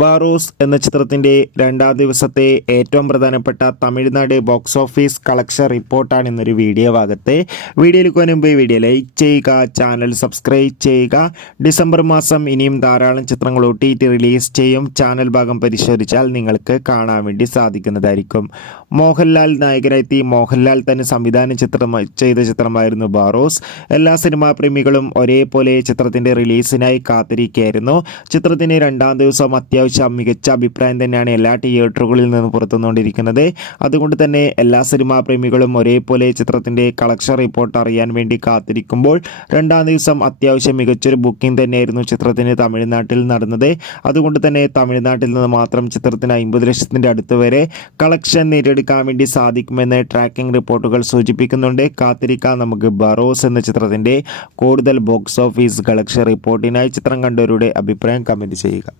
വാറൂസ് എന്ന ചിത്രത്തിൻ്റെ രണ്ടാം ദിവസത്തെ ഏറ്റവും പ്രധാനപ്പെട്ട തമിഴ്നാട് ബോക്സ് ഓഫീസ് കളക്ഷൻ റിപ്പോർട്ടാണ് ഇന്നൊരു വീഡിയോ ഭാഗത്ത്. വീഡിയോയിൽ മുൻപ് വീഡിയോ ലൈക്ക് ചെയ്യുക, ചാനൽ സബ്സ്ക്രൈബ് ചെയ്യുക. ഡിസംബർ മാസം ഇനിയും ധാരാളം ചിത്രങ്ങൾ OTT റിലീസ് ചെയ്യും. ചാനൽ ഭാഗം പരിശോധിച്ചാൽ നിങ്ങൾക്ക് കാണാൻ വേണ്ടി സാധിക്കുന്നതായിരിക്കും. മോഹൻലാൽ നായകനെത്തി മോഹൻലാൽ തന്നെ സംവിധാനം ചെയ്ത ചിത്രമായിരുന്നു വാറൂസ്. എല്ലാ സിനിമാ പ്രേമികളും ഒരേപോലെ ചിത്രത്തിൻ്റെ റിലീസിനായി കാത്തിരിക്കുകയായിരുന്നു. ചിത്രത്തിന് രണ്ടാം ദിവസം അത്യാവശ്യം മികച്ച അഭിപ്രായം തന്നെയാണ് എല്ലാ തിയേറ്ററുകളിൽ നിന്ന് പുറത്തുവന്നുകൊണ്ടിരിക്കുന്നത്. അതുകൊണ്ട് തന്നെ എല്ലാ സിനിമാ പ്രേമികളും ഒരേപോലെ ചിത്രത്തിൻ്റെ കളക്ഷൻ റിപ്പോർട്ട് അറിയാൻ വേണ്ടി കാത്തിരിക്കുമ്പോൾ രണ്ടാം ദിവസം അത്യാവശ്യം മികച്ചൊരു ബുക്കിംഗ് തന്നെയായിരുന്നു ചിത്രത്തിന് തമിഴ്നാട്ടിൽ നടന്നത്. അതുകൊണ്ട് തന്നെ തമിഴ്നാട്ടിൽ നിന്ന് മാത്രം ചിത്രത്തിന് 50 ലക്ഷത്തിൻ്റെ അടുത്ത് വരെ കളക്ഷൻ നേടിയെടുക്കാൻ വേണ്ടി സാധിക്കുമെന്ന് ട്രാക്കിംഗ് റിപ്പോർട്ടുകൾ സൂചിപ്പിക്കുന്നുണ്ട്. കാത്തിരിക്കാൻ നമുക്ക് വാറൂസ് എന്ന ചിത്രത്തിൻ്റെ കൂടുതൽ ബോക്സ് ഓഫീസ് കളക്ഷൻ റിപ്പോർട്ടിനായി. ചിത്രം കണ്ടവരുടെ അഭിപ്രായം കമൻറ്റ് ചെയ്യുക.